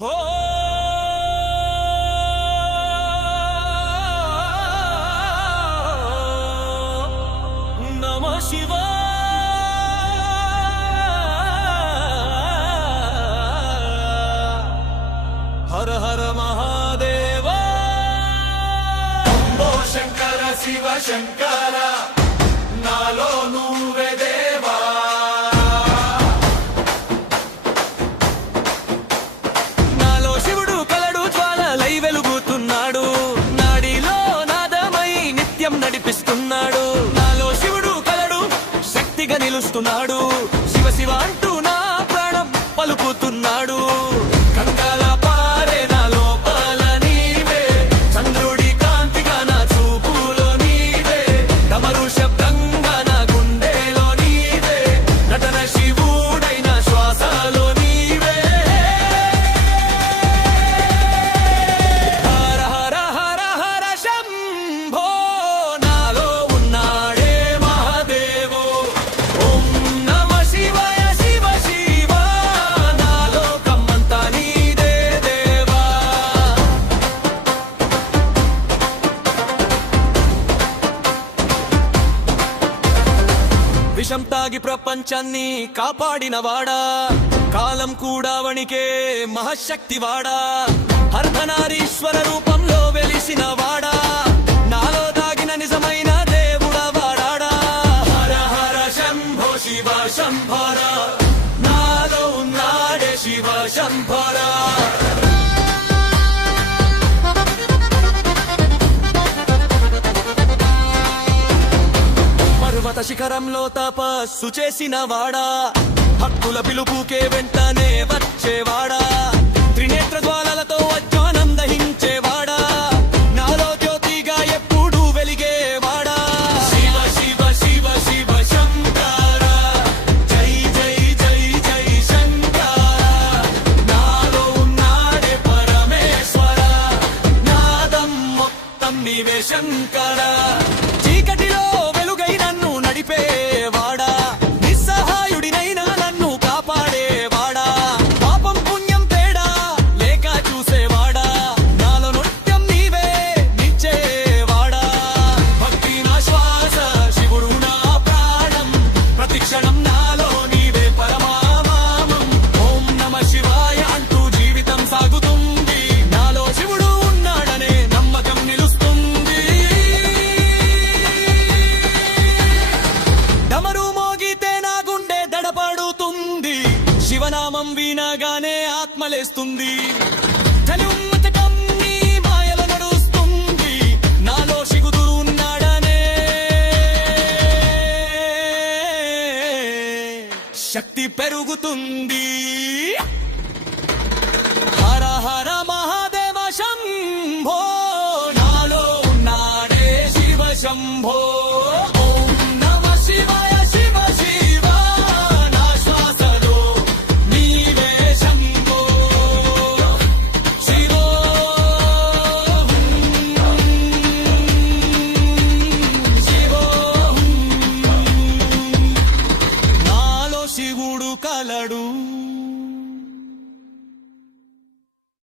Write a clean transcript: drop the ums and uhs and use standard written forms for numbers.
हो नमः शिवाय हर हर महादेव शंभो शंकर शिव शंकर नालो నువ్వే దేవా నాలో శివుడు కలడు జ్వాలలై వెలుగుతున్నాడు నాడిలో నాదమై నిత్యం నడిపిస్తున్నాడు నాలో శివుడు కలడు శక్తిగా నిలుస్తున్నాడు శివ శివ అంటూ నా ప్రాణం పలుకుతున్నాడు గంగాల పారే నా లోపల నీవే చంద్రుడి కాంతిగా నా చూపులో నీవే డమరు శబ్దంగా నా గుండెలో నీవే నటన శివుడైన శ్వాసలో నీవే హర హర హర హర శంభో నాలో ఉన్నాడే మహాదేవో ఓం నమః శివాయ శివ శివ నాలో కమ్మంతా నీదే దేవా విషం తాగి ప్రపంచాన్ని కాపాడినవాడా కాలం కూడా వణికే మహాశక్తివాడా అర్ధనారీశ్వర రూపంలో వెలిసిన వాడా నాలో దాగిన నిజమైన దేవుడా వాడా హర హర శంభో శివ శంభర నాలో ఉన్నాడే శివ శంభర పర్వత శిఖరంలో తపస్సు చేసిన వాడా భక్తుల పిలుపుకే వెంటనే వచ్చేవాడా త్రినేత్ర జ్వాలలతో అజ్ఞానం దహించేవాడా నాలో జ్యోతిగా ఎప్పుడు వెలిగేవాడా శివ శివ శివ శివ శంకర జై జై జై జై శంకర నాలో ఉన్నాడే పరమేశ్వర నాదం మొత్తం నీవే శంకర చీకటిలో వెలుగై నన్ను నడిపేవాడా నిస్సహాయుడినైనా నన్ను కాపాడేవాడా పాపం పుణ్యం తేడా లేక చూసేవాడా నాలో నృత్యం నీవే నిచ్చేవాడా భక్తి నా శ్వాస శివుడు నా ప్రాణం ప్రతిక్షణం నాలో నీవే పరమామామం ఓం నమః శివాయ అంటూ జీవితం సాగుతుంది నాలో శివుడు ఉన్నాడనే నమ్మకం నిలుస్తుంది డమరు మోగితే నా గుండె దడపడుతుంది శివనామం వినగానే ఆత్మలేస్తుంది తనుమతకం నీ మాయల నడుస్తుంది నాలో శివుడు ఉన్నాడనే శక్తి పెరుగుతుంది హర హర మహాదేవ శంభో